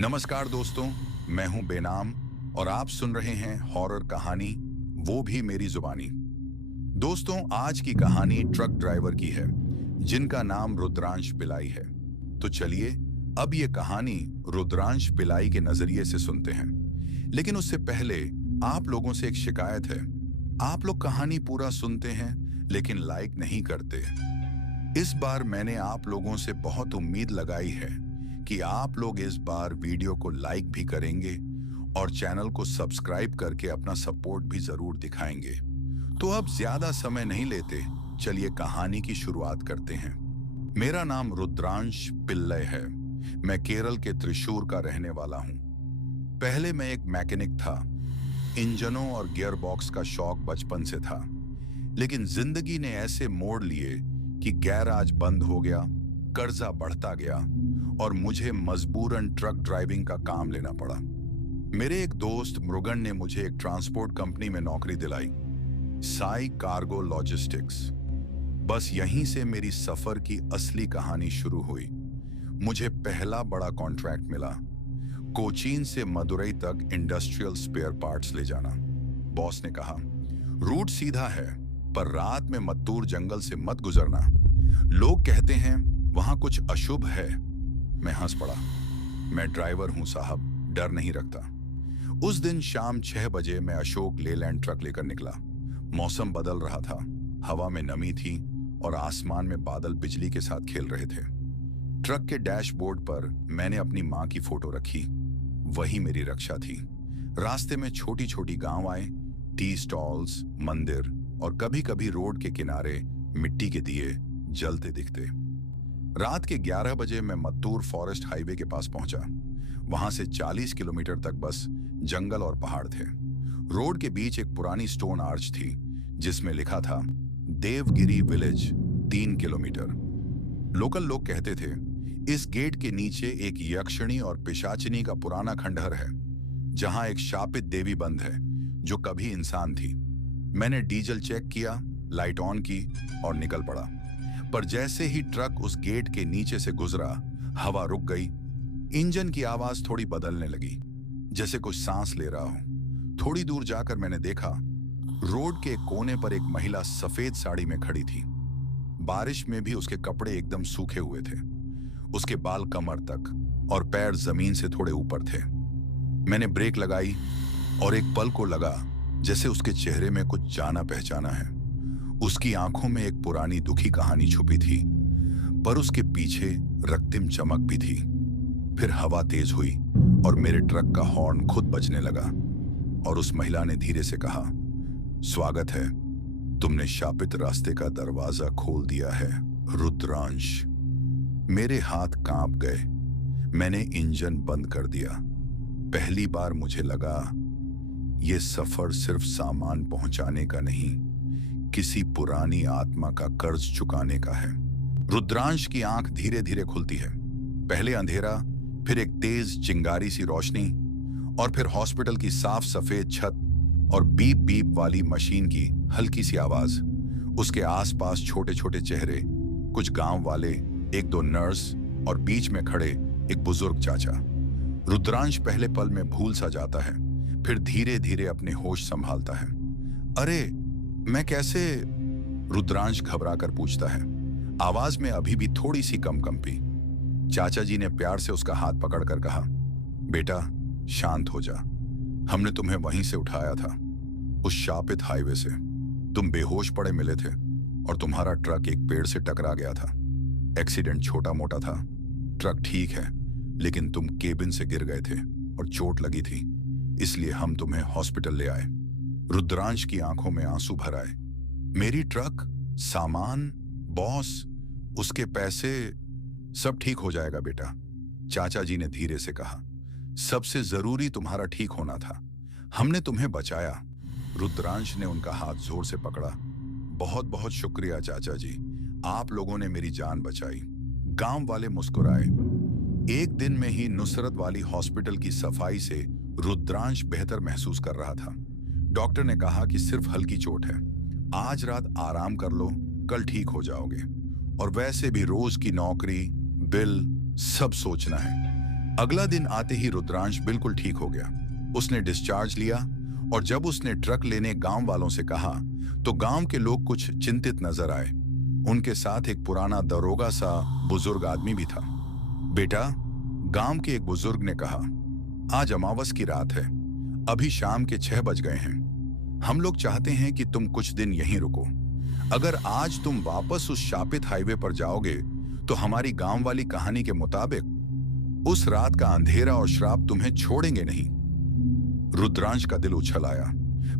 नमस्कार दोस्तों, मैं हूं बेनाम और आप सुन रहे हैं हॉरर कहानी, वो भी मेरी जुबानी। दोस्तों, आज की कहानी ट्रक ड्राइवर की है जिनका नाम रुद्रांश पिलाई है। तो चलिए अब ये कहानी रुद्रांश पिलाई के नजरिए से सुनते हैं। लेकिन उससे पहले आप लोगों से एक शिकायत है। आप लोग कहानी पूरा सुनते हैं लेकिन लाइक नहीं करते। इस बार मैंने आप लोगों से बहुत उम्मीद लगाई है कि आप लोग इस बार वीडियो को लाइक भी करेंगे और चैनल को सब्सक्राइब करके अपना सपोर्ट भी जरूर दिखाएंगे। तो अब ज्यादा समय नहीं लेते, चलिए कहानी की शुरुआत करते हैं। मेरा नाम रुद्रांश पिल्लई है। मैं केरल के त्रिशूर का रहने वाला हूँ। पहले मैं एक मैकेनिक था। इंजनों और गियर बॉक्स का शौक बचपन से था, लेकिन जिंदगी ने ऐसे मोड़ लिए कि गैराज बंद हो गया, कर्जा बढ़ता गया और मुझे मजबूरन ट्रक ड्राइविंग का काम लेना पड़ा। मेरे एक दोस्त मृगन ने मुझे एक ट्रांसपोर्ट कंपनी में नौकरी दिलाई, साई कार्गो लॉजिस्टिक्स। बस यहीं से मेरी सफर की असली कहानी शुरू हुई। मुझे पहला बड़ा कॉन्ट्रैक्ट मिला, कोचीन से मदुरई तक इंडस्ट्रियल स्पेयर पार्ट्स ले जाना। बॉस ने कहा, रूट सीधा है पर रात में मत्तूर जंगल से मत गुजरना, लोग कहते हैं वहां कुछ अशुभ है। मैं हंस पड़ा। मैं ड्राइवर हूं साहब, डर नहीं रखता। उस दिन शाम 6 बजे मैं अशोक लेलैंड ट्रक लेकर निकला। मौसम बदल रहा था, हवा में नमी थी और आसमान में बादल बिजली के साथ खेल रहे थे। ट्रक के डैशबोर्ड पर मैंने अपनी मां की फोटो रखी, वही मेरी रक्षा थी। रास्ते में छोटी छोटी गांव आए, टी स्टॉल्स, मंदिर और कभी कभी रोड के किनारे मिट्टी के दिए जलते दिखते। रात के 11 बजे मैं मत्तूर फॉरेस्ट हाईवे के पास पहुंचा। वहां से 40 किलोमीटर तक बस जंगल और पहाड़ थे। रोड के बीच एक पुरानी स्टोन आर्च थी जिसमें लिखा था देवगिरी विलेज 3 किलोमीटर। लोकल लोग कहते थे इस गेट के नीचे एक यक्षिणी और पिशाचिनी का पुराना खंडहर है, जहां एक शापित देवी बंद है जो कभी इंसान थी। मैंने डीजल चेक किया, लाइट ऑन की और निकल पड़ा। पर जैसे ही ट्रक उस गेट के नीचे से गुजरा, हवा रुक गई। इंजन की आवाज थोड़ी बदलने लगी, जैसे कुछ सांस ले रहा हो। थोड़ी दूर जाकर मैंने देखा, रोड के कोने पर एक महिला सफेद साड़ी में खड़ी थी। बारिश में भी उसके कपड़े एकदम सूखे हुए थे। उसके बाल कमर तक और पैर जमीन से थोड़े ऊपर थे। मैंने ब्रेक लगाई और एक पल को लगा जैसे उसके चेहरे में कुछ जाना पहचाना है। उसकी आंखों में एक पुरानी दुखी कहानी छुपी थी, पर उसके पीछे रक्तिम चमक भी थी। फिर हवा तेज हुई और मेरे ट्रक का हॉर्न खुद बजने लगा और उस महिला ने धीरे से कहा, स्वागत है, तुमने शापित रास्ते का दरवाजा खोल दिया है रुद्रांश। मेरे हाथ कांप गए। मैंने इंजन बंद कर दिया। पहली बार मुझे लगा यह सफर सिर्फ सामान पहुंचाने का नहीं, किसी पुरानी आत्मा का कर्ज चुकाने का है। रुद्रांश की आंख धीरे धीरे खुलती है। पहले अंधेरा, फिर एक तेज चिंगारी सी रोशनी और फिर हॉस्पिटल की साफ सफेद छत और बीप बीप वाली मशीन की हल्की सी आवाज। उसके आसपास छोटे छोटे चेहरे, कुछ गांव वाले, एक दो नर्स और बीच में खड़े एक बुजुर्ग चाचा। रुद्रांश पहले पल में भूल सा जाता है, फिर धीरे धीरे अपने होश संभालता है। अरे मैं कैसे? रुद्रांश घबरा कर पूछता है। आवाज में अभी भी थोड़ी सी कंपी। चाचा जी ने प्यार से उसका हाथ पकड़कर कहा, बेटा शांत हो जा, हमने तुम्हें वहीं से उठाया था, उस शापित हाईवे से। तुम बेहोश पड़े मिले थे और तुम्हारा ट्रक एक पेड़ से टकरा गया था। एक्सीडेंट छोटा मोटा था, ट्रक ठीक है, लेकिन तुम केबिन से गिर गए थे और चोट लगी थी, इसलिए हम तुम्हें हॉस्पिटल ले आए। रुद्रांश की आंखों में आंसू भर आए। मेरी ट्रक, सामान, बॉस, उसके पैसे, सब ठीक हो जाएगा बेटा, चाचा जी ने धीरे से कहा। सबसे जरूरी तुम्हारा ठीक होना था, हमने तुम्हें बचाया। रुद्रांश ने उनका हाथ जोर से पकड़ा। बहुत बहुत शुक्रिया चाचा जी, आप लोगों ने मेरी जान बचाई। गांव वाले मुस्कुराए। एक दिन में ही नुसरत वाली हॉस्पिटल की सफाई से रुद्रांश बेहतर महसूस कर रहा था। डॉक्टर ने कहा कि सिर्फ हल्की चोट है, आज रात आराम कर लो, कल ठीक हो जाओगे। और वैसे भी रोज की नौकरी, बिल, सब सोचना है। अगला दिन आते ही रुद्रांश बिल्कुल ठीक हो गया। उसने डिस्चार्ज लिया और जब उसने ट्रक लेने गांव वालों से कहा तो गांव के लोग कुछ चिंतित नजर आए। उनके साथ एक पुराना दरोगा सा बुजुर्ग आदमी भी था। बेटा, गांव के एक बुजुर्ग ने कहा, आज अमावस की रात है, अभी शाम के 6 बज गए हैं। हम लोग चाहते हैं कि तुम कुछ दिन यहीं रुको। अगर आज तुम वापस उस शापित हाईवे पर जाओगे तो हमारी गांव वाली कहानी के मुताबिक उस रात का अंधेरा और श्राप तुम्हें छोड़ेंगे नहीं। रुद्रांश का दिल उछल आया,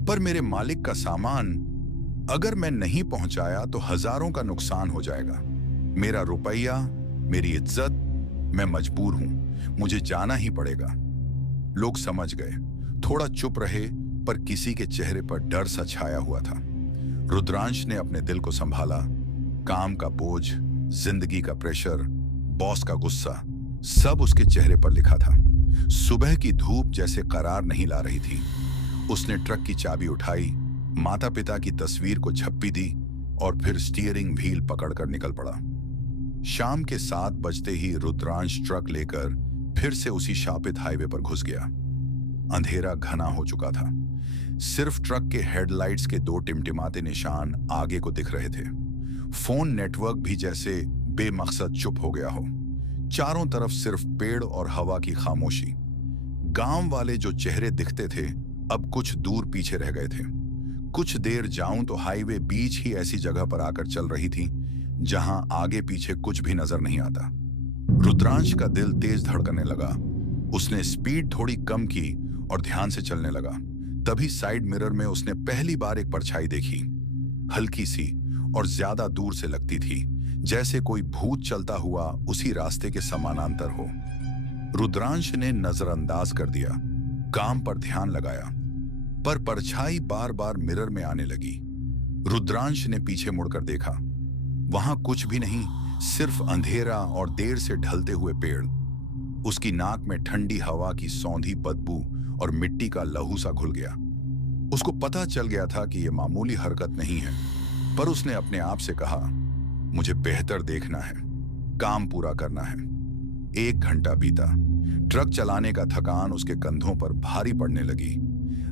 पर मेरे मालिक का सामान अगर मैं नहीं पहुंचाया तो हजारों का नुकसान हो जाएगा। मेरा रुपया, मेरी इज्जत, मैं मजबूर हूं, मुझे जाना ही पड़ेगा। लोग समझ गए, थोड़ा चुप रहे, पर किसी के चेहरे पर डर सा छाया हुआ था। रुद्रांश ने अपने दिल को संभाला। काम का बोझ, जिंदगी का प्रेशर, बॉस का गुस्सा, सब उसके चेहरे पर लिखा था। सुबह की धूप जैसे करार नहीं ला रही थी। उसने ट्रक की चाबी उठाई, माता पिता की तस्वीर को झप्पी दी और फिर स्टीयरिंग व्हील पकड़कर निकल पड़ा। शाम के 7 बजते ही रुद्रांश ट्रक लेकर फिर से उसी शापित हाईवे पर घुस गया। अंधेरा घना हो चुका था। सिर्फ ट्रक के हेडलाइट्स के 2 टिमटिमाते निशान आगे को दिख रहे थे। फोन नेटवर्क भी जैसे बेमकसद चुप हो गया हो। चारों तरफ सिर्फ पेड़ और हवा की खामोशी। गांव वाले जो चेहरे दिखते थे अब कुछ दूर पीछे रह गए थे। कुछ देर जाऊं तो हाईवे बीच ही ऐसी जगह पर आकर चल रही थी जहां आगे पीछे कुछ भी नजर नहीं आता। रुद्रांश का दिल तेज धड़कने लगा। उसने स्पीड थोड़ी कम की और ध्यान से चलने लगा। तभी साइड मिरर में उसने पहली बार एक परछाई देखी। हल्की सी और ज्यादा दूर से लगती थी, जैसे कोई भूत चलता हुआ उसी रास्ते के समानांतर हो। रुद्रांश ने नजरअंदाज कर दिया, काम पर ध्यान लगाया, पर परछाई बार बार मिरर में आने लगी। रुद्रांश ने पीछे मुड़कर देखा। वहां कुछ भी नहीं, सिर्फ अंधेरा और देर से ढलते हुए पेड़। उसकी नाक में ठंडी हवा की सौंधी बदबू और मिट्टी का लहू सा घुल गया। उसको पता चल गया था कि यह मामूली हरकत नहीं है, पर उसने अपने आप से कहा, मुझे बेहतर देखना है, काम पूरा करना है। 1 घंटा बीता। ट्रक चलाने का थकान उसके कंधों पर भारी पड़ने लगी।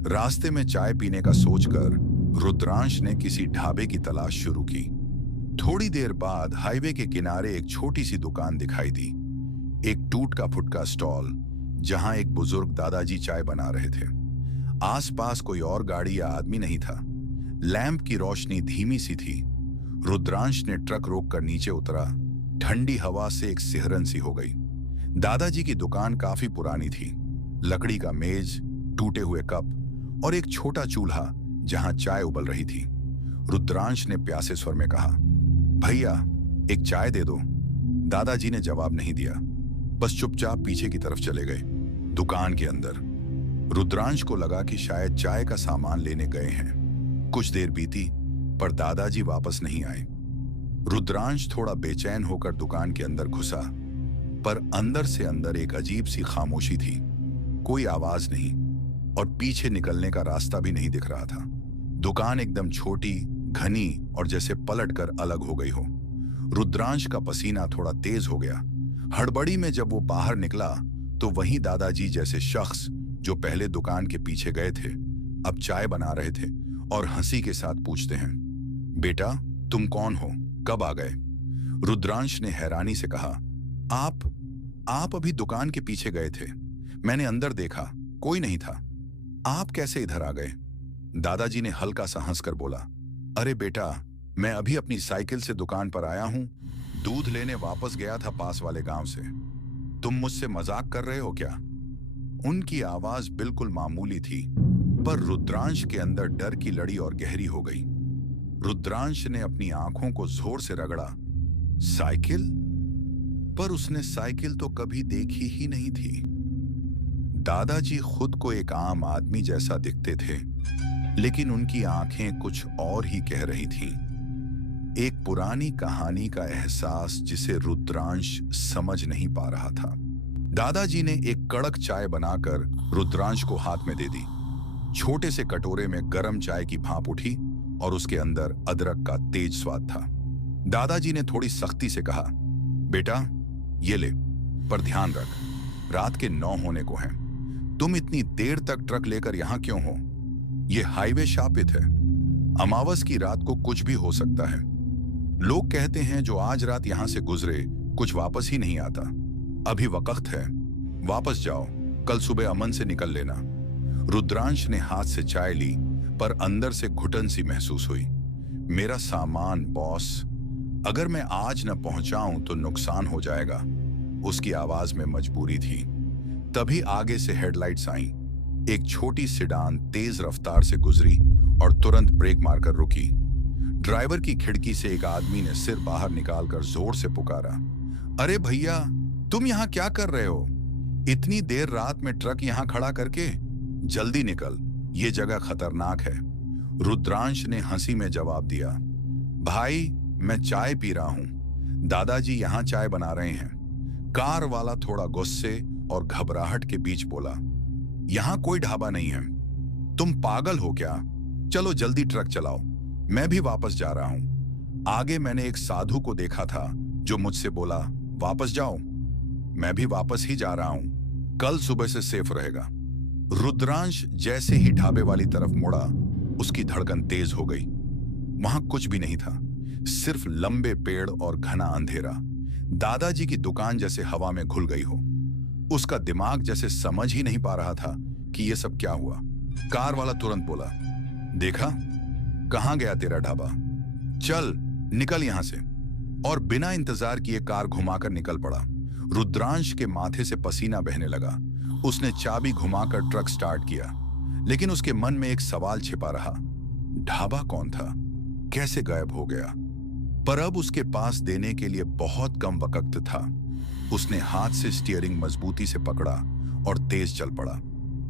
रास्ते में चाय पीने का सोचकर रुद्रांश ने किसी ढाबे की तलाश शुरू की। थोड़ी देर बाद हाईवे के किनारे एक छोटी सी दुकान दिखाई दी। एक टूट का फुटका स्टॉल जहां एक बुजुर्ग दादाजी चाय बना रहे थे। आसपास कोई और गाड़ी या आदमी नहीं था। लैंप की रोशनी धीमी सी थी। रुद्रांश ने ट्रक रोककर नीचे उतरा। ठंडी हवा से एक सिहरन सी हो गई। दादाजी की दुकान काफी पुरानी थी। लकड़ी का मेज, टूटे हुए कप और एक छोटा चूल्हा जहां चाय उबल रही थी। रुद्रांश ने प्यासे स्वर में कहा, भैया एक चाय दे दो। दादाजी ने जवाब नहीं दिया, बस चुपचाप पीछे की तरफ चले गए। दुकान के अंदर रुद्रांश को लगा कि शायद चाय का सामान लेने गए हैं। कुछ देर बीती पर दादाजी वापस नहीं आए। रुद्रांश थोड़ा बेचैन होकर दुकान के अंदर घुसा, पर अंदर से अंदर एक अजीब सी खामोशी थी। कोई आवाज नहीं और पीछे निकलने का रास्ता भी नहीं दिख रहा था। दुकान एकदम छोटी, घनी और जैसे पलटकर अलग हो गई हो। रुद्रांश का पसीना थोड़ा तेज हो गया। हड़बड़ी में जब वो बाहर निकला तो वहीं दादाजी जैसे शख्स जो पहले दुकान के पीछे गए थे अब चाय बना रहे थे और हंसी के साथ पूछते हैं, बेटा तुम कौन हो, कब आ गए? रुद्रांश ने हैरानी से कहा, आप अभी दुकान के पीछे गए थे। मैंने अंदर देखा, कोई नहीं था। आप कैसे इधर आ गए? दादाजी ने हल्का सा हंसकर बोला, अरे बेटा, मैं अभी अपनी साइकिल से दुकान पर आया हूं। दूध लेने वापस गया था पास वाले गांव से। तुम मुझसे मजाक कर रहे हो क्या? उनकी आवाज बिल्कुल मामूली थी, पर रुद्रांश के अंदर डर की लड़ी और गहरी हो गई। रुद्रांश ने अपनी आंखों को जोर से रगड़ा। साइकिल? पर उसने साइकिल तो कभी देखी ही नहीं थी। दादाजी खुद को एक आम आदमी जैसा दिखते थे, लेकिन उनकी आंखें कुछ और ही कह रही थीं। एक पुरानी कहानी का एहसास जिसे रुद्रांश समझ नहीं पा रहा था। दादाजी ने एक कड़क चाय बनाकर रुद्रांश को हाथ में दे दी। छोटे से कटोरे में गर्म चाय की भाप उठी और उसके अंदर अदरक का तेज स्वाद था। दादाजी ने थोड़ी सख्ती से कहा, बेटा ये ले, पर ध्यान रख, रात के 9 होने को हैं। तुम इतनी देर तक ट्रक लेकर यहां क्यों हो? ये हाईवे शापित है। अमावस की रात को कुछ भी हो सकता है। लोग कहते हैं जो आज रात यहां से गुजरे कुछ वापस ही नहीं आता। अभी वक्त है, वापस जाओ, कल सुबह अमन से निकल लेना। रुद्रांश ने हाथ से चाय ली, पर अंदर से घुटन सी महसूस हुई। मेरा सामान बॉस, अगर मैं आज न पहुंचाऊं तो नुकसान हो जाएगा। उसकी आवाज में मजबूरी थी। तभी आगे से हेडलाइट्स आईं। एक छोटी सिडान तेज रफ्तार से गुजरी और तुरंत ब्रेक मारकर रुकी। ड्राइवर की खिड़की से एक आदमी ने सिर बाहर निकालकर जोर से पुकारा, अरे भैया, तुम यहां क्या कर रहे हो? इतनी देर रात में ट्रक यहां खड़ा करके? जल्दी निकल, ये जगह खतरनाक है। रुद्रांश ने हंसी में जवाब दिया, भाई मैं चाय पी रहा हूं, दादाजी यहां चाय बना रहे हैं। कार वाला थोड़ा गुस्से और घबराहट के बीच बोला, यहां कोई ढाबा नहीं है। तुम पागल हो क्या? चलो जल्दी ट्रक चलाओ, मैं भी वापस जा रहा हूं। आगे मैंने एक साधु को देखा था जो मुझसे बोला, वापस जाओ। मैं भी वापस ही जा रहा हूं, कल सुबह से सेफ रहेगा। रुद्रांश जैसे ही ढाबे वाली तरफ मुड़ा, उसकी धड़कन तेज हो गई। वहां कुछ भी नहीं था, सिर्फ लंबे पेड़ और घना अंधेरा। दादाजी की दुकान जैसे हवा में घुल गई हो। उसका दिमाग जैसे समझ ही नहीं पा रहा था कि यह सब क्या हुआ। कार वाला तुरंत बोला, देखा, कहां गया तेरा ढाबा? चल निकल यहां से। और बिना इंतजार किए कार घुमाकर निकल पड़ा। रुद्रांश के माथे से पसीना बहने लगा। उसने चाबी घुमाकर ट्रक स्टार्ट किया, लेकिन उसके मन में एक सवाल छिपा रहा, ढाबा कौन था, कैसे गायब हो गया? पर अब उसके पास देने के लिए बहुत कम वक्त था। उसने हाथ से स्टीयरिंग मजबूती से पकड़ा और तेज चल पड़ा।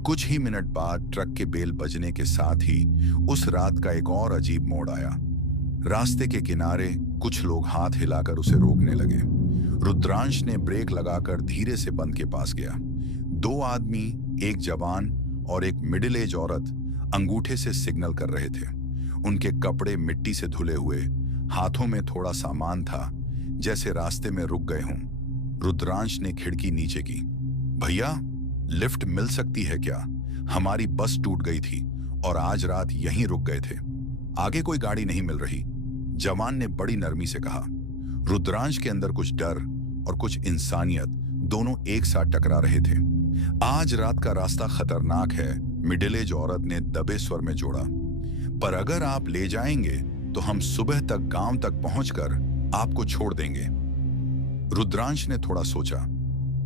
कुछ ही मिनट बाद ट्रक के बेल बजने के साथ ही उस रात का एक और अजीब मोड़ आया। रास्ते के किनारे कुछ लोग हाथ हिलाकर उसे रोकने लगे। रुद्रांश ने ब्रेक लगाकर धीरे से बंद के पास गया। 2 आदमी, एक जवान और एक मिडिल एज औरत, अंगूठे से सिग्नल कर रहे थे। उनके कपड़े मिट्टी से धुले हुए, हाथों में थोड़ा सामान था, जैसे रास्ते में रुक गए हों। रुद्रांश ने खिड़की नीचे की, भैया लिफ्ट मिल सकती है क्या? हमारी बस टूट गई थी और आज रात यहीं रुक गए थे, आगे कोई गाड़ी नहीं मिल रही। जवान ने बड़ी नरमी से कहा। रुद्रांश के अंदर कुछ डर और कुछ इंसानियत दोनों एक साथ टकरा रहे थे। आज रात का रास्ता खतरनाक है, मिडिल एज औरत ने दबे स्वर में जोड़ा, पर अगर आप ले जाएंगे तो हम सुबह तक गांव तक पहुंचकर आपको छोड़ देंगे। रुद्रांश ने थोड़ा सोचा,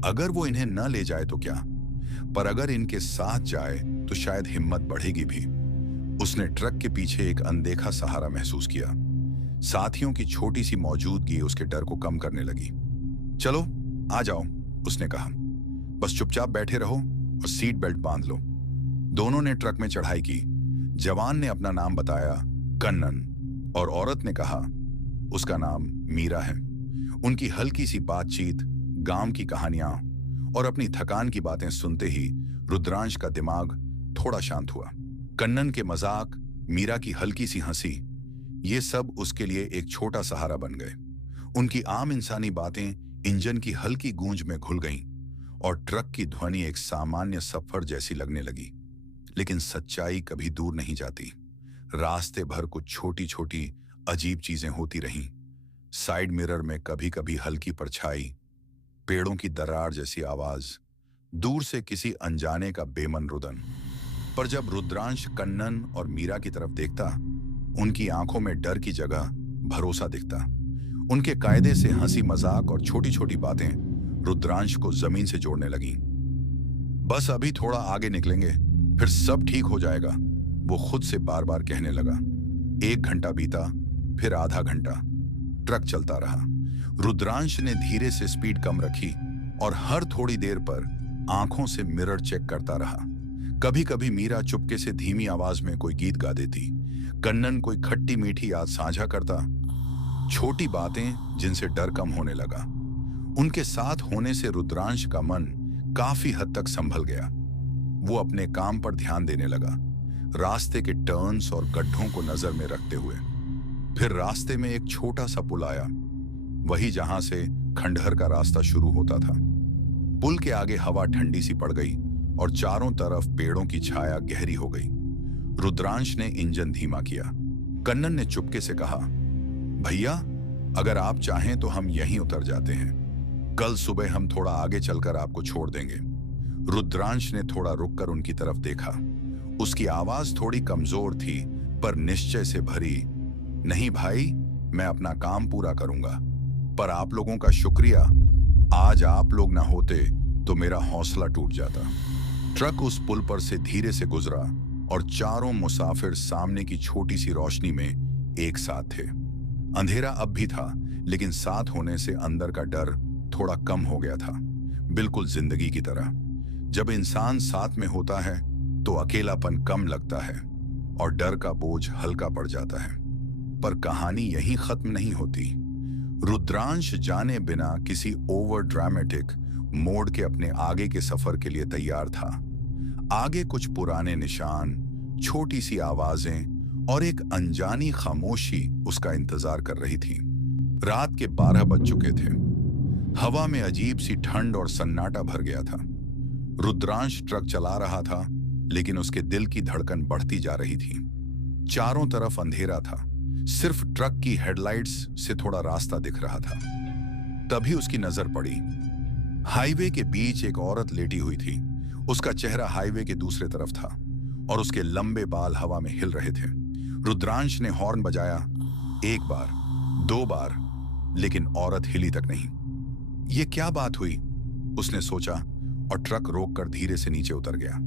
अगर वो इन्हें न ले जाए तो क्या, पर अगर इनके साथ जाए तो शायद हिम्मत बढ़ेगी भी। उसने ट्रक के पीछे एक अनदेखा सहारा महसूस किया। साथियों की छोटी सी मौजूदगी उसके डर को कम करने लगी। चलो आ जाओ, उसने कहा, बस चुपचाप बैठे रहो और सीट बेल्ट बांध लो। दोनों ने ट्रक में चढ़ाई की। जवान ने अपना नाम बताया, कन्नन, और औरत ने कहा उसका नाम मीरा है। उनकी हल्की सी बातचीत, गांव की कहानियां और अपनी थकान की बातें सुनते ही रुद्रांश का दिमाग थोड़ा शांत हुआ। कन्नन के मजाक, मीरा की हल्की सी हंसी, ये सब उसके लिए एक छोटा सहारा बन गए। उनकी आम इंसानी बातें इंजन की हल्की गूंज में घुल गईं और ट्रक की ध्वनि एक सामान्य सफर जैसी लगने लगी। लेकिन सच्चाई कभी दूर नहीं जाती। रास्ते भर कुछ छोटी छोटी अजीब चीजें होती रहीं। साइड मिरर में कभी कभी हल्की परछाई, पेड़ों की दरार जैसी आवाज, दूर से किसी अनजाने का बेमन रुदन। पर जब रुद्रांश कन्नन और मीरा की तरफ देखता, उनकी आंखों में डर की जगह भरोसा दिखता। उनके कायदे से हंसी मजाक और छोटी छोटी बातें रुद्रांश को जमीन से जोड़ने लगीं। बस अभी थोड़ा आगे निकलेंगे, फिर सब ठीक हो जाएगा, वो खुद से बार बार कहने लगा। 1 घंटा बीता, फिर आधा घंटा। ट्रक चलता रहा। रुद्रांश ने धीरे से स्पीड कम रखी और हर थोड़ी देर पर आंखों से मिरर चेक करता रहा। कभी कभी मीरा चुपके से धीमी आवाज में कोई गीत गा देती, कन्नन कोई खट्टी मीठी याद साझा करता। छोटी बातें जिनसे डर कम होने लगा। उनके साथ होने से रुद्रांश का मन काफी हद तक संभल गया। वो अपने काम पर ध्यान देने लगा, रास्ते के टर्न्स और गड्ढों को नजर में रखते हुए। फिर रास्ते में एक छोटा सा पुल आया, वही जहां से खंडहर का रास्ता शुरू होता था। पुल के आगे हवा ठंडी सी पड़ गई और चारों तरफ पेड़ों की छाया गहरी हो गई। रुद्रांश ने इंजन धीमा किया। कन्नन ने चुपके से कहा, भैया, अगर आप चाहें तो हम यहीं उतर जाते हैं। कल सुबह हम थोड़ा आगे चलकर आपको छोड़ देंगे। रुद्रांश ने थोड़ा रुककर उनकी तरफ देखा। उसकी आवाज थोड़ी कमजोर थी पर निश्चय से भरी। नहीं भाई, मैं अपना काम पूरा करूंगा, पर आप लोगों का शुक्रिया। आज आप लोग ना होते तो मेरा हौसला टूट जाता। ट्रक उस पुल पर से धीरे से गुजरा और चारों मुसाफिर सामने की छोटी सी रोशनी में एक साथ थे। अंधेरा अब भी था, लेकिन साथ होने से अंदर का डर थोड़ा कम हो गया था, बिल्कुल जिंदगी की तरह। जब इंसान साथ में होता है तो अकेलापन कम लगता है और डर का बोझ हल्का पड़ जाता है। पर कहानी यहीं खत्म नहीं होती। रुद्रांश जाने बिना किसी ओवर ड्रामेटिक मोड़ के अपने आगे के सफर के लिए तैयार था। आगे कुछ पुराने निशान, छोटी सी आवाजें और एक अनजानी खामोशी उसका इंतजार कर रही थी। रात के 12 बज चुके थे। हवा में अजीब सी ठंड और सन्नाटा भर गया था। रुद्रांश ट्रक चला रहा था, लेकिन उसके दिल की धड़कन बढ़ती जा रही थी। चारों तरफ अंधेरा था, सिर्फ ट्रक की हेडलाइट्स से थोड़ा रास्ता दिख रहा था। तभी उसकी नजर पड़ी। हाईवे के बीच एक औरत लेटी हुई थी। उसका चेहरा हाईवे के दूसरे तरफ था और उसके लंबे बाल हवा में हिल रहे थे। रुद्रांश ने हॉर्न बजाया, 1 बार, 2 बार, लेकिन औरत हिली तक नहीं। ये क्या बात हुई, उसने सोचा और ट्रक रोककर धीरे से नीचे उतर गया।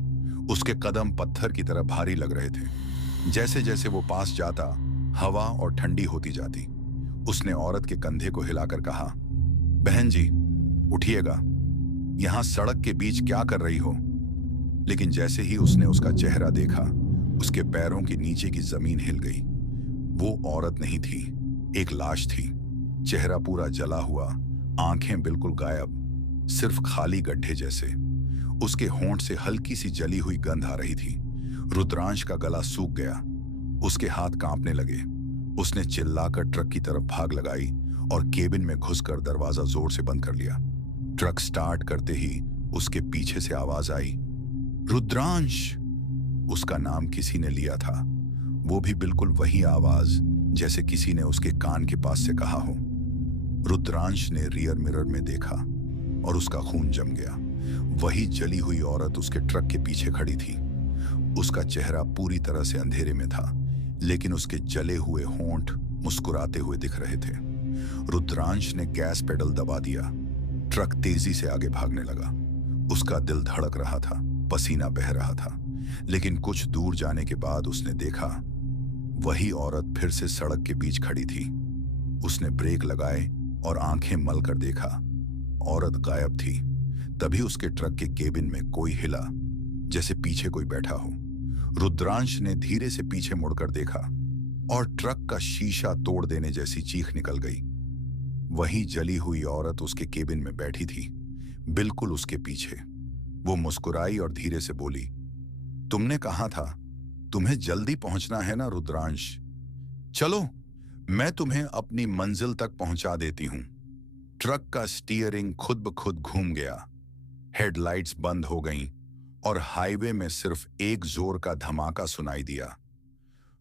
उसके कदम पत्थर की तरह भारी लग रहे थे। जैसे जैसे वो पास जाता, हवा और ठंडी होती जाती। उसने औरत के कंधे को हिलाकर कहा, बहन जी, उठिएगा, यहां सड़क के बीच क्या कर रही हो? लेकिन जैसे ही उसने उसका चेहरा देखा, उसके पैरों के नीचे की जमीन हिल गई। वो औरत नहीं थी, एक लाश थी। चेहरा पूरा जला हुआ, आंखें बिल्कुल गायब, सिर्फ खाली गड्ढे जैसे। उसके होंठ से हल्की सी जली हुई गंध आ रही थी। रुद्रांश का गला सूख गया, उसके हाथ कांपने लगे। उसने चिल्लाकर ट्रक की तरफ भाग लगाई और केबिन में घुसकर दरवाजा जोर से बंद कर लिया। ट्रक स्टार्ट करते ही उसके पीछे से आवाज आई, रुद्रांश। उसका नाम किसी ने लिया था, वो भी बिल्कुल वही आवाज जैसे किसी ने उसके कान के पास से कहा हो। रुद्रांश ने रियर मिरर में देखा और उसका खून जम गया। वही जली हुई औरत उसके ट्रक के पीछे खड़ी थी। उसका चेहरा पूरी तरह से अंधेरे में था, लेकिन उसके जले हुए होंठ मुस्कुराते हुए दिख रहे थे। रुद्रांश ने गैस पेडल दबा दिया। ट्रक तेजी से आगे भागने लगा। उसका दिल धड़क रहा था, पसीना बह रहा था। लेकिन कुछ दूर जाने के बाद उसने देखा, वही औरत फिर से सड़क के बीच खड़ी थी। उसने ब्रेक लगाए और आंखें मल कर देखा। औरत गायब थी। तभी उसके ट्रक के केबिन में कोई हिला, जैसे पीछे कोई बैठा हो। रुद्रांश ने धीरे से पीछे मुड़कर देखा और ट्रक का शीशा तोड़ देने जैसी चीख निकल गई। वही जली हुई औरत उसके केबिन में बैठी थी, बिल्कुल उसके पीछे। वो मुस्कुराई और धीरे से बोली, तुमने कहा था तुम्हें जल्दी पहुंचना है ना रुद्रांश? चलो, मैं तुम्हें अपनी मंजिल तक पहुंचा देती हूं। ट्रक का स्टीयरिंग खुद ब खुद घूम गया। हेडलाइट्स बंद हो गईं और हाईवे में सिर्फ एक जोर का धमाका सुनाई दिया।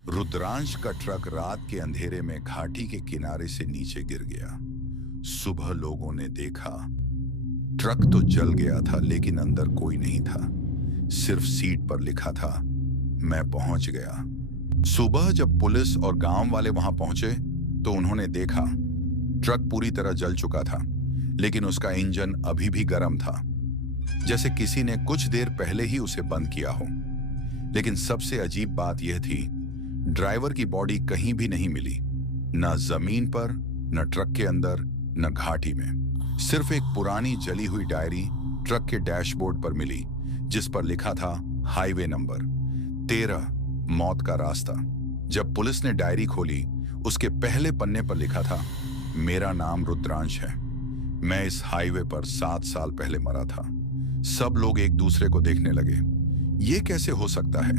रुद्रांश का ट्रक रात के अंधेरे में घाटी के किनारे से नीचे गिर गया। सुबह लोगों ने देखा, ट्रक तो जल गया था, लेकिन अंदर कोई नहीं था। सिर्फ सीट पर लिखा था, मैं पहुंच गया। सुबह जब पुलिस और गांव वाले वहां पहुंचे तो उन्होंने देखा ट्रक पूरी तरह जल चुका था, लेकिन उसका इंजन अभी भी गर्म था, जैसे किसी ने कुछ देर पहले ही उसे बंद किया हो। लेकिन सबसे अजीब बात यह थी, ड्राइवर की बॉडी कहीं भी नहीं मिली, न जमीन पर, न ट्रक के अंदर, न घाटी में। सिर्फ एक पुरानी जली हुई डायरी ट्रक के डैशबोर्ड पर मिली, जिस पर लिखा था हाईवे नंबर 13, मौत का रास्ता। जब पुलिस ने डायरी खोली, उसके पहले पन्ने पर लिखा था, मेरा नाम रुद्रांश है। मैं इस हाईवे पर 7 साल पहले मरा था। सब लोग एक दूसरे को देखने लगे। ये कैसे हो सकता है?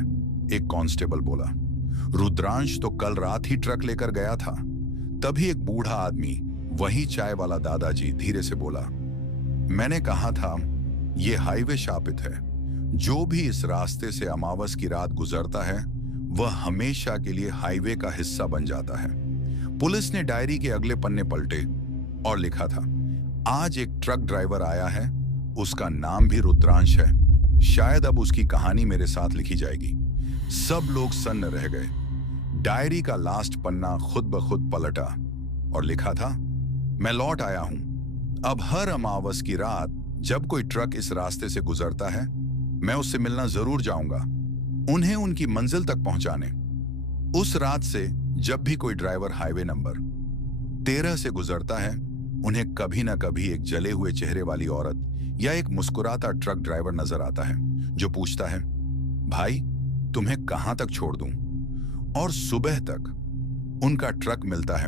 एक कांस्टेबल बोला। रुद्रांश तो कल रात ही ट्रक लेकर गया था। तभी एक बूढ़ा आदमी, वही चाय वाला दादाजी, धीरे से बोला, मैंने कहा था ये हाईवे शापित है। जो भी इस रास्ते से अमावस की रात गुजरता है वह हमेशा के लिए हाईवे का हिस्सा बन जाता है। पुलिस ने डायरी के अगले पन्ने पलटे और लिखा था, आज एक ट्रक ड्राइवर आया है, उसका नाम भी रुद्रांश है। शायद अब उसकी कहानी मेरे साथ लिखी जाएगी। सब लोग सन्न रह गए। डायरी का लास्ट पन्ना खुद ब खुद पलटा और लिखा था, मैं लौट आया हूं। अब हर अमावस की रात जब कोई ट्रक इस रास्ते से गुजरता है मैं उससे मिलना जरूर जाऊंगा, उन्हें उनकी मंजिल तक पहुंचाने। उस रात से जब भी कोई ड्राइवर हाईवे नंबर 13 से गुजरता है उन्हें कभी ना कभी एक जले हुए चेहरे वाली औरत या एक मुस्कुराता ट्रक ड्राइवर नजर आता है जो पूछता है, भाई तुम्हें कहां तक छोड़ दूं? और सुबह तक उनका ट्रक मिलता है,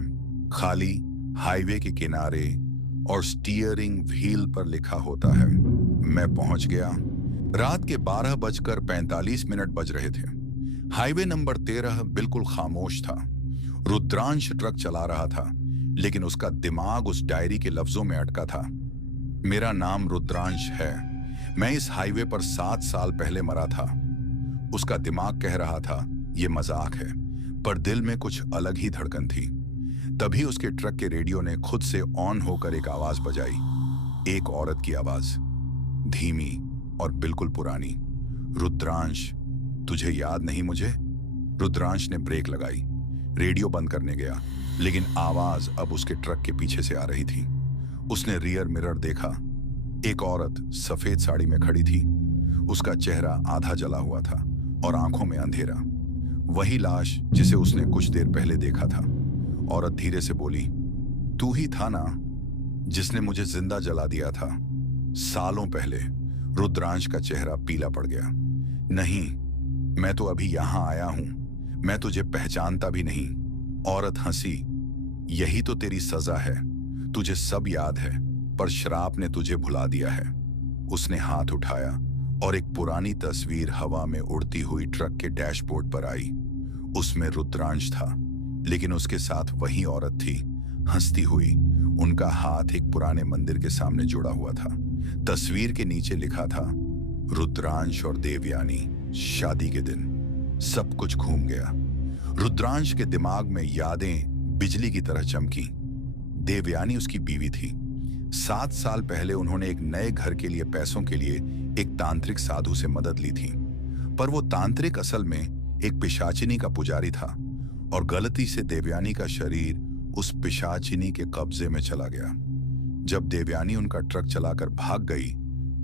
खाली, हाईवे के किनारे, और स्टीयरिंग व्हील पर लिखा होता है, मैं पहुंच गया। रात के 12:45 बज रहे थे। हाईवे नंबर 13 बिल्कुल खामोश था। रुद्रांश ट्रक चला रहा था, लेकिन उसका दिमाग उस डायरी के लफ्जों में अटका था। मेरा नाम रुद्रांश है, मैं इस हाईवे पर 7 साल पहले मरा था। उसका दिमाग कह रहा था ये मजाक है, पर दिल में कुछ अलग ही धड़कन थी। तभी उसके ट्रक के रेडियो ने खुद से ऑन होकर एक आवाज बजाई, एक औरत की आवाज, धीमी और बिल्कुल पुरानी। रुद्रांश, तुझे याद नहीं मुझे? रुद्रांश ने ब्रेक लगाई, रेडियो बंद करने गया, लेकिन आवाज अब उसके ट्रक के पीछे से आ रही थी। उसने रियर मिरर देखा। एक औरत सफेद साड़ी में खड़ी थी। उसका चेहरा आधा जला हुआ था और आंखों में अंधेरा। वही लाश जिसे उसने कुछ देर पहले देखा था। औरत धीरे से बोली, तू ही था ना जिसने मुझे जिंदा जला दिया था सालों पहले? रुद्रांश का चेहरा पीला पड़ गया। नहीं, मैं तो अभी यहां आया हूं, मैं तुझे पहचानता भी नहीं। औरत हंसी, यही तो तेरी सजा है, तुझे सब याद है पर श्राप ने तुझे भुला दिया है। उसने हाथ उठाया और एक पुरानी तस्वीर हवा में उड़ती हुई ट्रक के डैशबोर्ड पर आई। उसमें रुद्रांश था, लेकिन उसके साथ वही औरत थी, हंसती हुई। उनका हाथ एक पुराने मंदिर के सामने जुड़ा हुआ था। तस्वीर के नीचे लिखा था, रुद्रांश और देवयानी, शादी के दिन। सब कुछ घूम गया। रुद्रांश के दिमाग में यादें बिजली की तरह चमकी। देवयानी उसकी बीवी थी। 7 साल पहले उन्होंने एक नए घर के लिए पैसों के लिए एक तांत्रिक साधु से मदद ली थी, पर वो तांत्रिक असल में एक पिशाचिनी का पुजारी था और गलती से देवयानी का शरीर उस पिशाचिनी के कब्जे में चला गया। जब देवयानी उनका ट्रक चलाकर भाग गई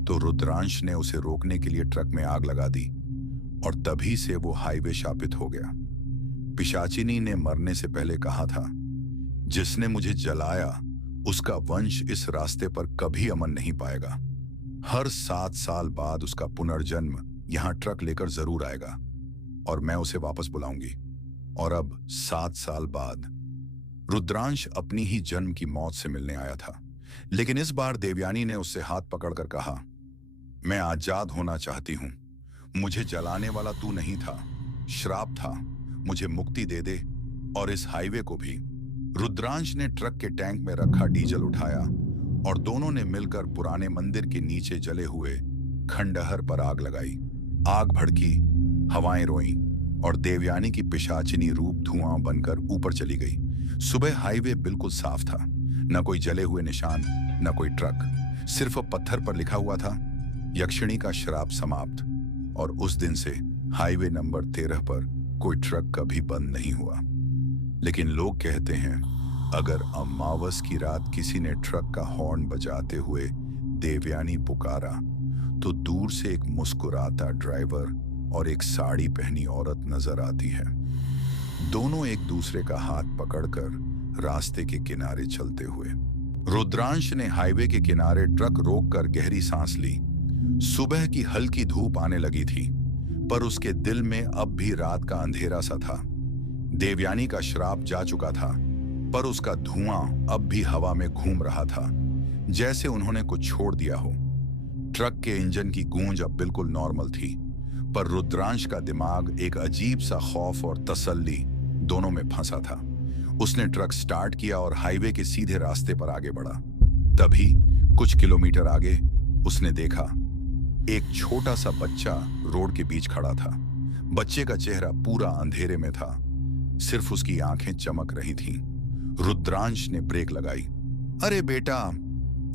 तो रुद्रांश ने उसे रोकने के लिए ट्रक में आग लगा दी और तभी से वो हाईवे शापित हो गया। पिशाचिनी ने मरने से पहले कहा था, जिसने मुझे जलाया उसका वंश इस रास्ते पर कभी अमन नहीं पाएगा। हर 7 साल बाद उसका पुनर्जन्म यहां ट्रक लेकर जरूर आएगा और मैं उसे वापस बुलाऊंगी। और अब 7 साल बाद रुद्रांश अपनी ही जन्म की मौत से मिलने आया था, लेकिन इस बार देवयानी ने उससे हाथ पकड़कर कहा, मैं आजाद होना चाहती हूं। मुझे जलाने वाला तू नहीं था, श्राप था। मुझे मुक्ति दे दे, और इस हाईवे को भी। रुद्रांश ने ट्रक के टैंक में रखा डीजल उठाया और दोनों ने मिलकर पुराने मंदिर के नीचे जले हुए खंडहर पर आग लगाई। आग भड़की, हवाएं रोईं और देवयानी की पिशाचिनी रूप धुआं बनकर ऊपर चली गई। सुबह हाईवे बिल्कुल साफ था, न कोई जले हुए निशान, न कोई ट्रक। सिर्फ पत्थर पर लिखा हुआ था, यक्षिणी का श्राप समाप्त। और उस दिन से हाईवे नंबर 13 पर कोई ट्रक कभी बंद नहीं हुआ। लेकिन लोग कहते हैं, अगर अमावस की रात किसी ने ट्रक का हॉर्न बजाते हुए देवयानी पुकारा तो दूर से एक मुस्कुराता ड्राइवर और एक साड़ी पहनी औरत नजर आती है। दोनों एक दूसरे का हाथ पकड़कर रास्ते के किनारे चलते हुए। रुद्रांश ने हाईवे के किनारे ट्रक रोककर गहरी सांस ली। सुबह की हल्की धूप आने लगी थी, पर उसके दिल में अब भी रात का अंधेरा सा था। देवयानी का श्राप जा चुका था, पर उसका धुआं अब भी हवा में घूम रहा था, जैसे उन्होंने कुछ छोड़ दिया हो। ट्रक के इंजन की गूंज अब बिल्कुल नॉर्मल थी, पर रुद्रांश का दिमाग एक अजीब सा खौफ और तसल्ली दोनों में फंसा था। उसने ट्रक स्टार्ट किया और हाईवे के सीधे रास्ते पर आगे बढ़ा। तभी कुछ किलोमीटर आगे उसने देखा एक छोटा सा बच्चा रोड के बीच खड़ा था। बच्चे का चेहरा पूरा अंधेरे में था, सिर्फ उसकी आंखें चमक रही थीं। रुद्रांश ने ब्रेक लगाई। अरे बेटा,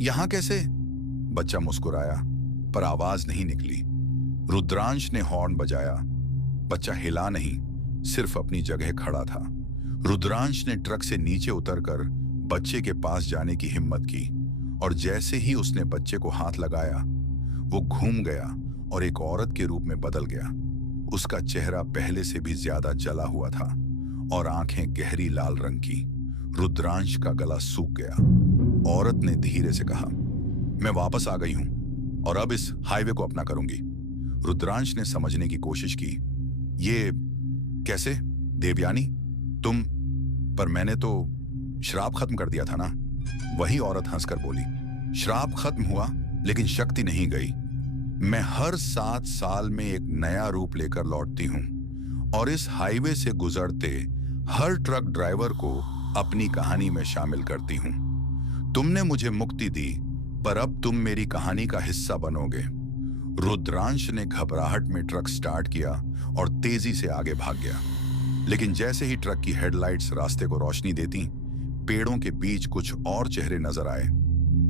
यहां कैसे? बच्चा मुस्कुराया, पर आवाज नहीं निकली। रुद्रांश ने हॉर्न बजाया। बच्चा हिला नहीं, सिर्फ अपनी जगह खड़ा था। रुद्रांश ने ट्रक से नीचे उतरकर बच्चे के पास जाने की हिम्मत की, और जैसे ही उसने बच्चे को हाथ लगाया, वो घूम गया और एक औरत के रूप में बदल गया। उसका चेहरा पहले से भी ज्यादा जला हुआ था और आंखें गहरी लाल रंग की। रुद्रांश का गला सूख गया। औरत ने धीरे से कहा, मैं वापस आ गई हूं और अब इस हाईवे को अपना करूंगी। रुद्रांश ने समझने की कोशिश की। ये कैसे? देवयानी, तुम? पर मैंने तो श्राप खत्म कर दिया था ना? वही औरत हंसकर बोली, श्राप खत्म हुआ लेकिन शक्ति नहीं गई। मैं हर 7 साल में एक नया रूप लेकर लौटती हूं और इस हाईवे से गुजरते हर ट्रक ड्राइवर को अपनी कहानी में शामिल करती हूं। तुमने मुझे मुक्ति दी, पर अब तुम मेरी कहानी का हिस्सा बनोगे। रुद्रांश ने घबराहट में ट्रक स्टार्ट किया और तेजी से आगे भाग गया। लेकिन जैसे ही ट्रक की हेडलाइट्स रास्ते को रोशनी देती, पेड़ों के बीच कुछ और चेहरे नजर आए।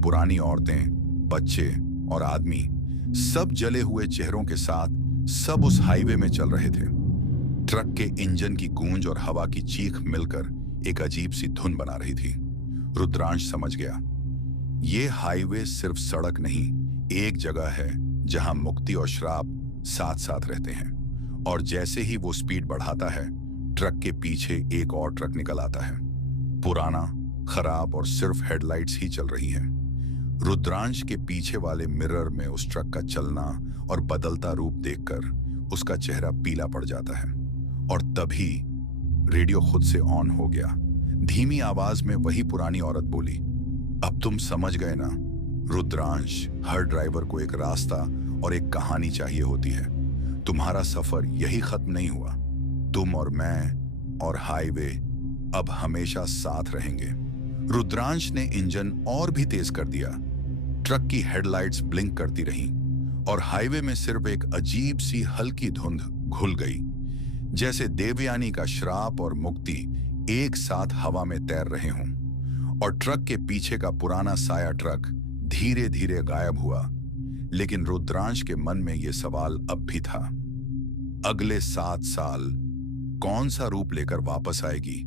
पुरानी औरतें, बच्चे और आदमी, सब जले हुए चेहरों के साथ सब उस हाईवे में चल रहे थे। ट्रक के इंजन की गूंज और हवा की चीख मिलकर एक अजीब सी धुन बना रही थी। रुद्रांश समझ गया, ये हाईवे सिर्फ सड़क नहीं, एक जगह है जहां मुक्ति और श्राप साथ साथ रहते हैं। और जैसे ही वो स्पीड बढ़ाता है, ट्रक के पीछे एक और ट्रक निकल आता है, पुराना, खराब और सिर्फ हेडलाइट्स ही चल रही हैं। रुद्रांश के पीछे वाले मिरर में उस ट्रक का चलना और बदलता रूप देखकर उसका चेहरा पीला पड़ जाता है। और तभी रेडियो खुद से ऑन हो गया। धीमी आवाज में वही पुरानी औरत बोली, अब तुम समझ गए ना, रुद्रांश, हर ड्राइवर को एक रास्ता और एक कहानी चाहिए होती है। तुम्हारा सफर यही खत्म नहीं हुआ। तुम और मैं और हाईवे अब हमेशा साथ रहेंगे। रुद्रांश ने इंजन और भी तेज कर दिया। ट्रक की हेडलाइट्स ब्लिंक करती रहीं और हाईवे में सिर्फ एक अजीब सी हल्की धुंध घुल गई, जैसे देवयानी का श्राप और मुक्ति एक साथ हवा में तैर रहे हों। और ट्रक के पीछे का पुराना साया ट्रक धीरे धीरे गायब हुआ। लेकिन रुद्रांश के मन में यह सवाल अब भी था, अगले 7 साल कौन सा रूप लेकर वापस आएगी?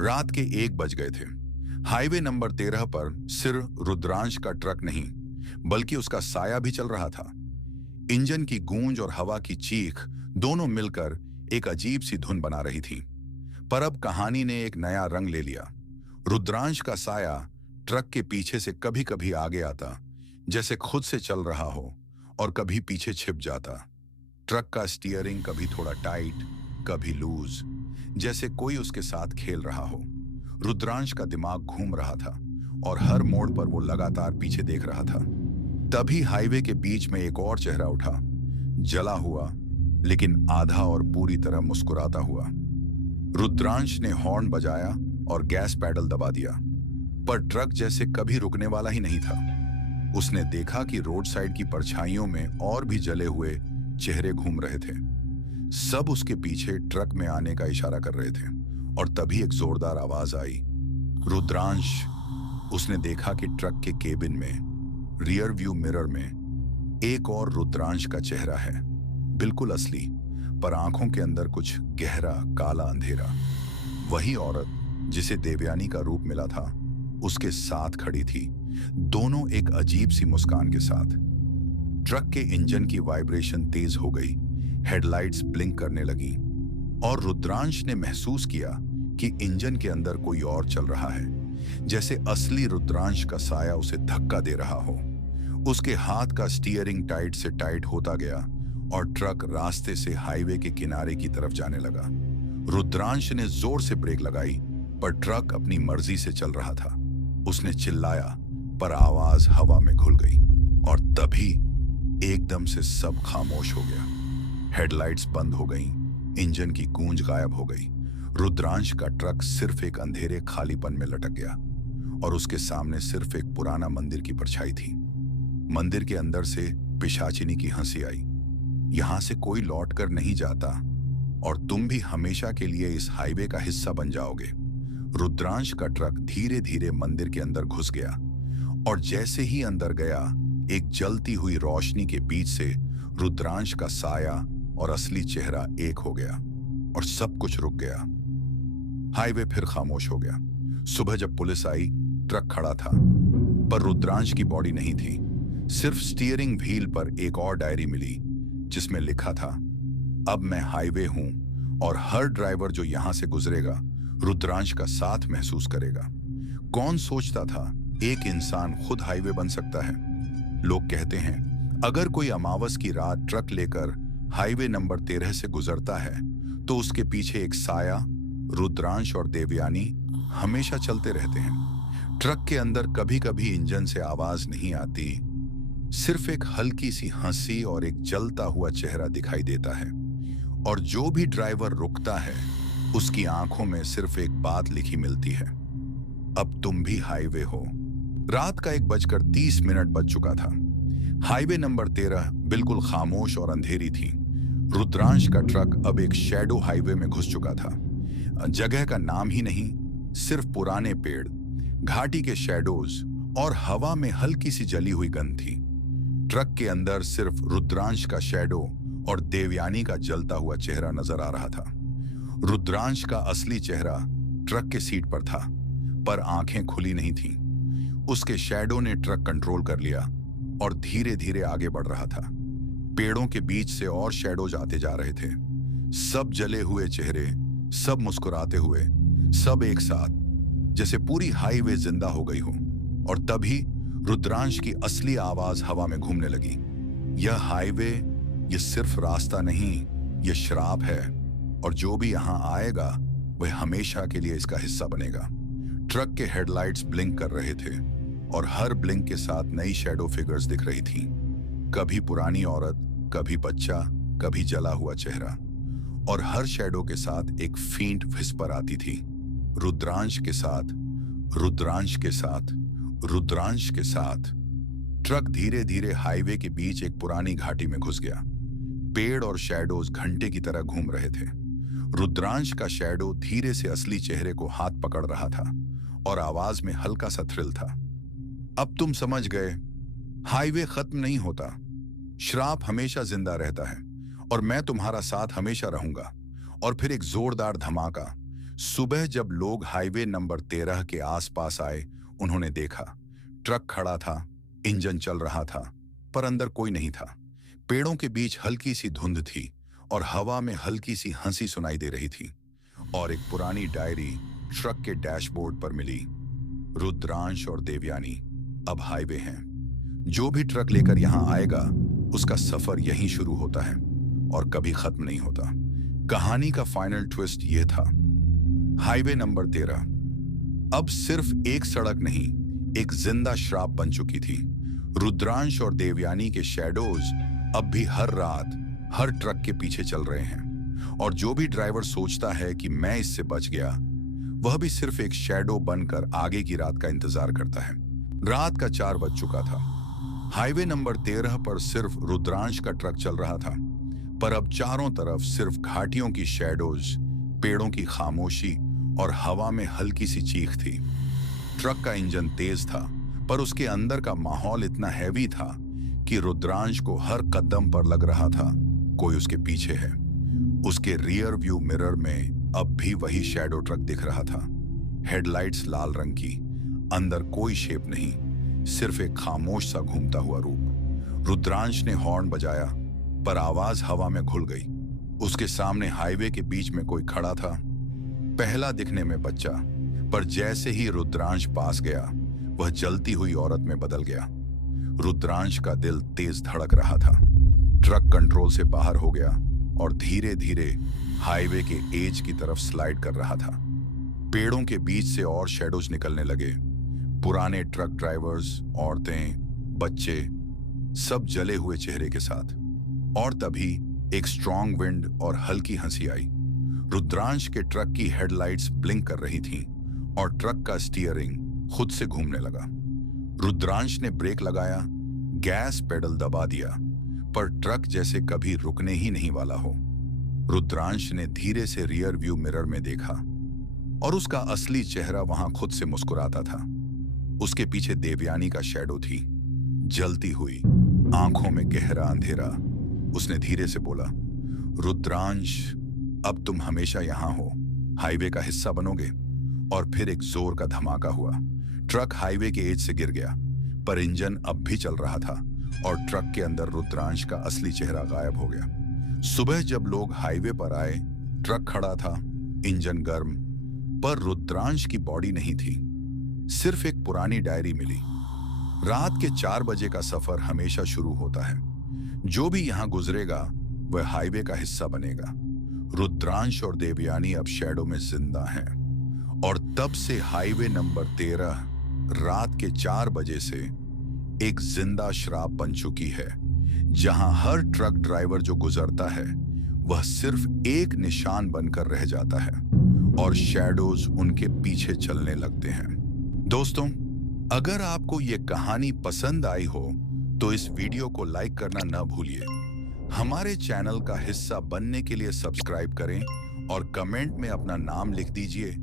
रात के 1 बज गए थे। हाईवे नंबर 13 पर सिर्फ रुद्रांश का ट्रक नहीं, बल्कि उसका साया भी चल रहा था। इंजन की गूंज और हवा की चीख दोनों मिलकर एक अजीब सी धुन बना रही थी। पर अब कहानी ने एक नया रंग ले लिया। रुद्रांश का साया ट्रक के पीछे से कभी कभी आगे आता, जैसे खुद से चल रहा हो, और कभी पीछे छिप जाता। ट्रक का स्टीयरिंग कभी थोड़ा टाइट, कभी लूज, जैसे कोई उसके साथ खेल रहा हो। रुद्रांश का दिमाग घूम रहा था और हर मोड़ पर वो लगातार पीछे देख रहा था। तभी हाईवे के बीच में एक और चेहरा उठा, जला हुआ लेकिन आधा और पूरी तरह मुस्कुराता हुआ। रुद्रांश ने हॉर्न बजाया और गैस पैडल दबा दिया, पर ट्रक जैसे कभी रुकने वाला ही नहीं था। उसने देखा कि रोड साइड की परछाइयों में और भी जले हुए चेहरे घूम रहे थे। सब उसके पीछे ट्रक में आने का इशारा कर रहे थे। और तभी एक जोरदार आवाज आई, रुद्रांश। उसने देखा कि ट्रक के केबिन में, रियर व्यू मिरर में, एक और रुद्रांश का चेहरा है, बिल्कुल असली, पर आंखों के अंदर कुछ गहरा काला अंधेरा। वही औरत जिसे देवयानी का रूप मिला था, उसके साथ खड़ी थी, दोनों एक अजीब सी मुस्कान के साथ। ट्रक के इंजन की वाइब्रेशन तेज हो गई, हेडलाइट्स ब्लिंक करने लगी, और रुद्रांश ने महसूस किया कि इंजन के अंदर कोई और चल रहा है, जैसे असली रुद्रांश का साया उसे धक्का दे रहा हो। उसके हाथ का स्टीयरिंग टाइट से टाइट होता गया और ट्रक रास्ते से हाईवे के किनारे की तरफ जाने लगा। रुद्रांश ने जोर से ब्रेक लगाई, पर ट्रक अपनी मर्जी से चल रहा था। उसने चिल्लाया, पर आवाज हवा में घुल गई, और तभी एकदम से सब खामोश हो गया। हेडलाइट्स बंद हो गईं, इंजन की गूंज गायब हो गई। रुद्रांश का ट्रक सिर्फ एक अंधेरे खालीपन में लटक गया, और उसके सामने सिर्फ एक पुराना मंदिर की परछाई थी। मंदिर के अंदर से पिशाचिनी की हंसी आई। यहां से कोई लौट कर नहीं जाता और तुम भी हमेशा के लिए इस हाईवे का हिस्सा बन जाओगे। रुद्रांश का ट्रक धीरे धीरे मंदिर के अंदर घुस गया और जैसे ही अंदर गया, एक जलती हुई रोशनी के बीच से रुद्रांश का साया और असली चेहरा एक हो गया और सब कुछ रुक गया। हाईवे फिर खामोश हो गया। सुबह जब पुलिस आई, ट्रक खड़ा था, पर रुद्रांश की बॉडी नहीं थी। सिर्फ स्टीयरिंग व्हील पर एक और डायरी मिली जिसमें लिखा था, अब मैं हाईवे हूं और हर ड्राइवर जो यहां से गुजरेगा रुद्रांश का साथ महसूस करेगा। कौन सोचता था एक इंसान खुद हाईवे बन सकता है। लोग कहते हैं अगर कोई अमावस की रात ट्रक लेकर हाईवे नंबर 13 से गुजरता है तो उसके पीछे एक साया, रुद्रांश और देवयानी हमेशा चलते रहते हैं। ट्रक के अंदर कभी कभी इंजन से आवाज नहीं आती, सिर्फ एक हल्की सी हंसी और एक जलता हुआ चेहरा दिखाई देता है। और जो भी ड्राइवर रुकता है उसकी आंखों में सिर्फ एक बात लिखी मिलती है, अब तुम भी हाईवे हो। रात का 1:30 बज चुका था। हाईवे नंबर 13 बिल्कुल खामोश और अंधेरी थी। रुद्रांश का ट्रक अब एक शैडो हाईवे में घुस चुका था। जगह का नाम ही नहीं, सिर्फ पुराने पेड़, घाटी के शैडोज और हवा में हल्की सी जली हुई गंध थी। ट्रक के अंदर सिर्फ रुद्रांश का शैडो और देवयानी का जलता हुआ चेहरा नजर आ रहा था। रुद्रांश का असली चेहरा ट्रक के सीट पर था, पर आंखें खुली नहीं थीं। उसके शैडो ने ट्रक कंट्रोल कर लिया और धीरे धीरे आगे बढ़ रहा था। पेड़ों के बीच से और शैडोज आते जा रहे थे, सब जले हुए चेहरे, सब मुस्कुराते हुए, सब एक साथ, जैसे पूरी हाईवे जिंदा हो गई हो। और तभी रुद्रांश की असली आवाज हवा में घूमने लगी, यह हाईवे, यह सिर्फ रास्ता नहीं, यह श्राप है, और जो भी यहां आएगा वह हमेशा के लिए इसका हिस्सा बनेगा। ट्रक के हेडलाइट्स ब्लिंक कर रहे थे और हर ब्लिंक के साथ नई शैडो फिगर्स दिख रही थीं। कभी पुरानी औरत, कभी बच्चा, कभी जला हुआ चेहरा, और हर शैडो के साथ एक फींट विस्पर आती थी, रुद्रांश के साथ, रुद्रांश के साथ, रुद्रांश के साथ। ट्रक धीरे धीरे हाईवे के बीच एक पुरानी घाटी में घुस गया। पेड़ और शैडोज घंटे की तरह घूम रहे थे। रुद्रांश का शैडो धीरे से असली चेहरे को हाथ पकड़ रहा था और आवाज में हल्का सा थ्रिल था। अब तुम समझ गए, हाईवे खत्म नहीं होता, श्राप हमेशा जिंदा रहता है और मैं तुम्हारा साथ हमेशा रहूंगा। और फिर एक जोरदार धमाका। सुबह जब लोग हाईवे नंबर 13 के आसपास आए, उन्होंने देखा ट्रक खड़ा था, इंजन चल रहा था, पर अंदर कोई नहीं था। पेड़ों के बीच हल्की सी धुंध थी और हवा में हल्की सी हंसी सुनाई दे रही थी। और एक पुरानी डायरी ट्रक के डैशबोर्ड पर मिली, रुद्रांश और देवयानी अब हाईवे हैं। जो भी ट्रक लेकर यहां आएगा उसका सफर यहीं शुरू होता है और कभी खत्म नहीं होता। कहानी का फाइनल ट्विस्ट यह था, हाईवे नंबर 13 अब सिर्फ एक सड़क नहीं, एक जिंदा श्राप बन चुकी थी। रुद्रांश और देवयानी के शैडोज अब भी हर रात हर ट्रक के पीछे चल रहे हैं, और जो भी ड्राइवर सोचता है कि मैं इससे बच गया, वह भी सिर्फ एक शैडो बनकर आगे की रात का इंतजार करता है। रात का 4 बज चुका था। हाईवे नंबर 13 पर सिर्फ रुद्रांश का ट्रक चल रहा था, पर अब चारों तरफ सिर्फ घाटियों की शैडोज, पेड़ों की खामोशी और हवा में हल्की सी चीख थी। ट्रक का इंजन तेज था, पर उसके अंदर का माहौल इतना हैवी था कि रुद्रांश को हर कदम पर लग रहा था कोई उसके पीछे है। उसके रियर व्यू मिरर में अब भी वही शैडो ट्रक दिख रहा था, हेडलाइट्स लाल रंग की, अंदर कोई शेप नहीं, सिर्फ एक खामोश सा घूमता हुआ रूप। रुद्रांश ने हॉर्न बजाया, पर आवाज हवा में घुल गई। उसके सामने हाईवे के बीच में कोई खड़ा था, पहला दिखने में बच्चा, पर जैसे ही रुद्रांश पास गया वह जलती हुई औरत में बदल गया। रुद्रांश का दिल तेज धड़क रहा था। ट्रक कंट्रोल से बाहर हो गया और धीरे धीरे हाईवे के एज की तरफ स्लाइड कर रहा था। पेड़ों के बीच से और शैडोज निकलने लगे, पुराने ट्रक ड्राइवर्स, औरतें, बच्चे, सब जले हुए चेहरे के साथ। और तभी एक स्ट्रॉन्ग विंड और हल्की हंसी आई। रुद्रांश के ट्रक की हेडलाइट्स ब्लिंक कर रही थीं और ट्रक का स्टीयरिंग खुद से घूमने लगा। रुद्रांश ने ब्रेक लगाया, गैस पेडल दबा दिया पर ट्रक जैसे कभी रुकने ही नहीं वाला हो। रुद्रांश ने धीरे से रियर व्यू मिरर में देखा और उसका असली चेहरा वहां खुद से मुस्कुराता था। उसके पीछे देवयानी का शैडो थी, जलती हुई, आंखों में गहरा अंधेरा। उसने धीरे से बोला, रुद्रांश, अब तुम हमेशा यहां हो, हाईवे का हिस्सा बनोगे। और फिर एक जोर का धमाका हुआ। ट्रक हाईवे के एज से गिर गया, पर इंजन अब भी चल रहा था और ट्रक के अंदर रुद्रांश का असली चेहरा गायब हो गया। सुबह जब लोग हाईवे पर आए, ट्रक खड़ा था, इंजन गर्म, पर रुद्रांश की बॉडी नहीं थी। सिर्फ एक पुरानी डायरी मिली। रात के 4 बजे का सफर हमेशा शुरू होता है। जो भी यहां गुजरेगा वह हाईवे का हिस्सा बनेगा। रुद्रांश और देवयानी अब शैडो में जिंदा हैं और तब से हाईवे नंबर 13 रात के 4 बजे से एक जिंदा श्राप बन चुकी है, जहां हर ट्रक ड्राइवर जो गुजरता है वह सिर्फ एक निशान बनकर रह जाता है और शैडोज उनके पीछे चलने लगते हैं। दोस्तों, अगर आपको ये कहानी पसंद आई हो तो इस वीडियो को लाइक करना न भूलिए। हमारे चैनल का हिस्सा बनने के लिए सब्सक्राइब करें और कमेंट में अपना नाम लिख दीजिए।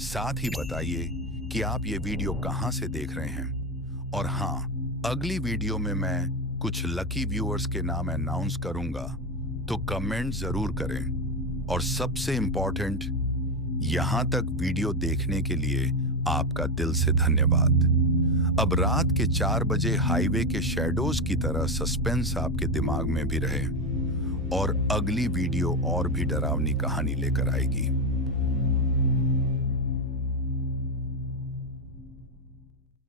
साथ ही बताइए कि आप ये वीडियो कहां से देख रहे हैं। और हाँ, अगली वीडियो में मैं कुछ लकी व्यूअर्स के नाम अनाउंस करूंगा, तो कमेंट जरूर करें। और सबसे इंपॉर्टेंट, यहां तक वीडियो देखने के लिए आपका दिल से धन्यवाद। अब रात के 4 बजे हाईवे के शैडोज की तरह सस्पेंस आपके दिमाग में भी रहे और अगली वीडियो और भी डरावनी कहानी लेकर आएगी।